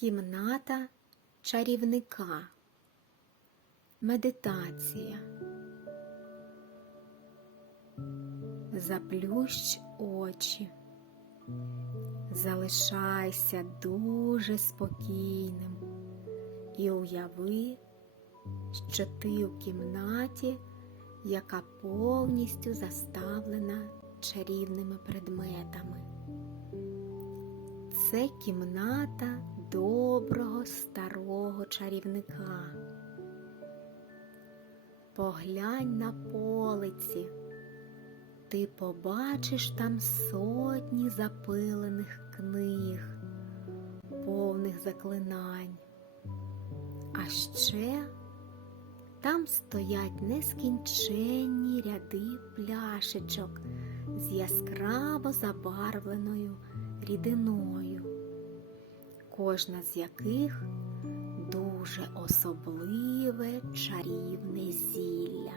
Кімната чарівника. Медитація. Заплющ очі. Залишайся дуже спокійним і уяви, що ти у кімнаті, яка повністю заставлена чарівними предметами. Це кімната доброго старого чарівника. Поглянь на полиці. Ти побачиш там сотні запилених книг, повних заклинань. А ще там стоять нескінченні ряди пляшечок з яскраво забарвленою рідиною, кожна з яких дуже особливе чарівне зілля.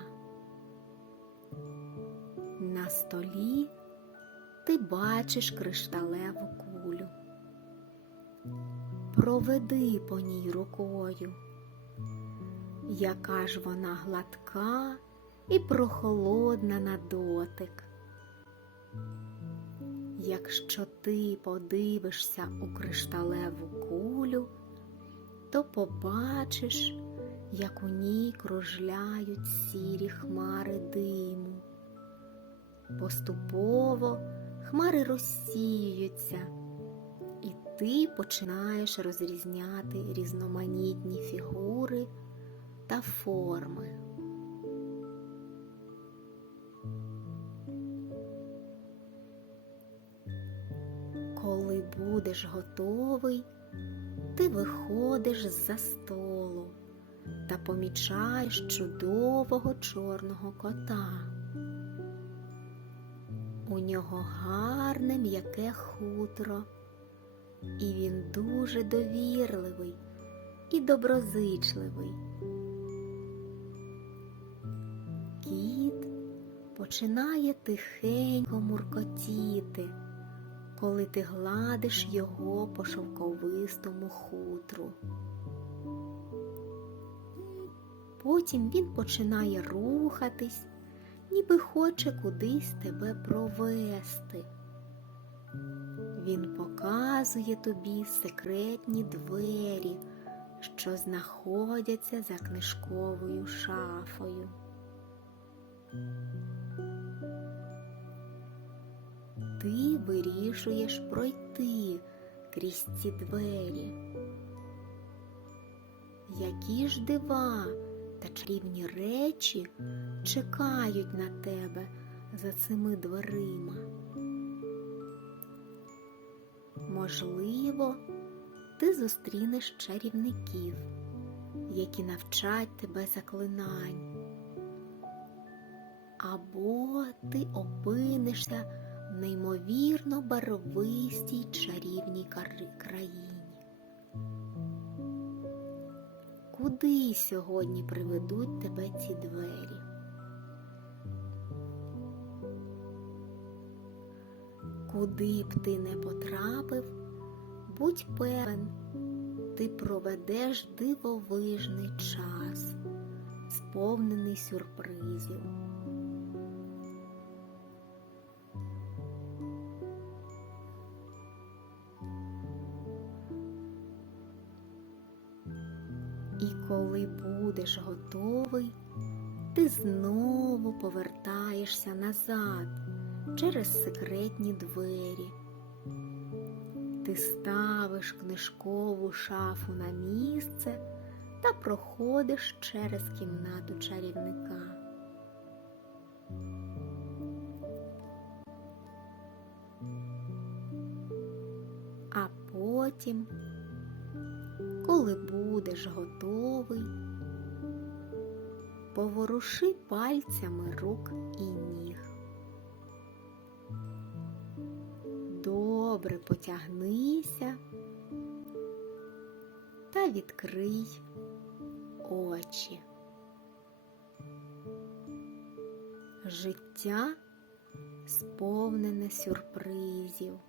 На столі ти бачиш кришталеву кулю. Проведи по ній рукою, яка ж вона гладка і прохолодна на дотик. Якщо ти подивишся у кришталеву кулю, то побачиш, як у ній кружляють сірі хмари диму. Поступово хмари розсіюються, і ти починаєш розрізняти різноманітні фігури та форми. Будеш готовий, ти виходиш з-за столу та помічаєш чудового чорного кота. У нього гарне м'яке хутро, і він дуже довірливий і доброзичливий. Кіт починає тихенько муркотіти, коли ти гладиш його по шовковистому хутру. Потім він починає рухатись ніби хоче кудись тебе провести. Він показує тобі секретні двері, що знаходяться за книжковою шафою. Ти вирішуєш пройти крізь ці двері. Які ж дива та чарівні речі чекають на тебе за цими дверима. Можливо, ти зустрінеш чарівників, які навчать тебе заклинань, або ти опинишся неймовірно барвистій чарівній країні. Куди сьогодні приведуть тебе ці двері? Куди б ти не потрапив, будь певен, ти проведеш дивовижний час, сповнений сюрпризів. І коли будеш готовий, ти знову повертаєшся назад через секретні двері. Ти ставиш книжкову шафу на місце та проходиш через кімнату чарівника. А потім коли будеш готовий, поворуши пальцями рук і ніг. Добре потягнися та відкрий очі. Життя сповнене сюрпризів.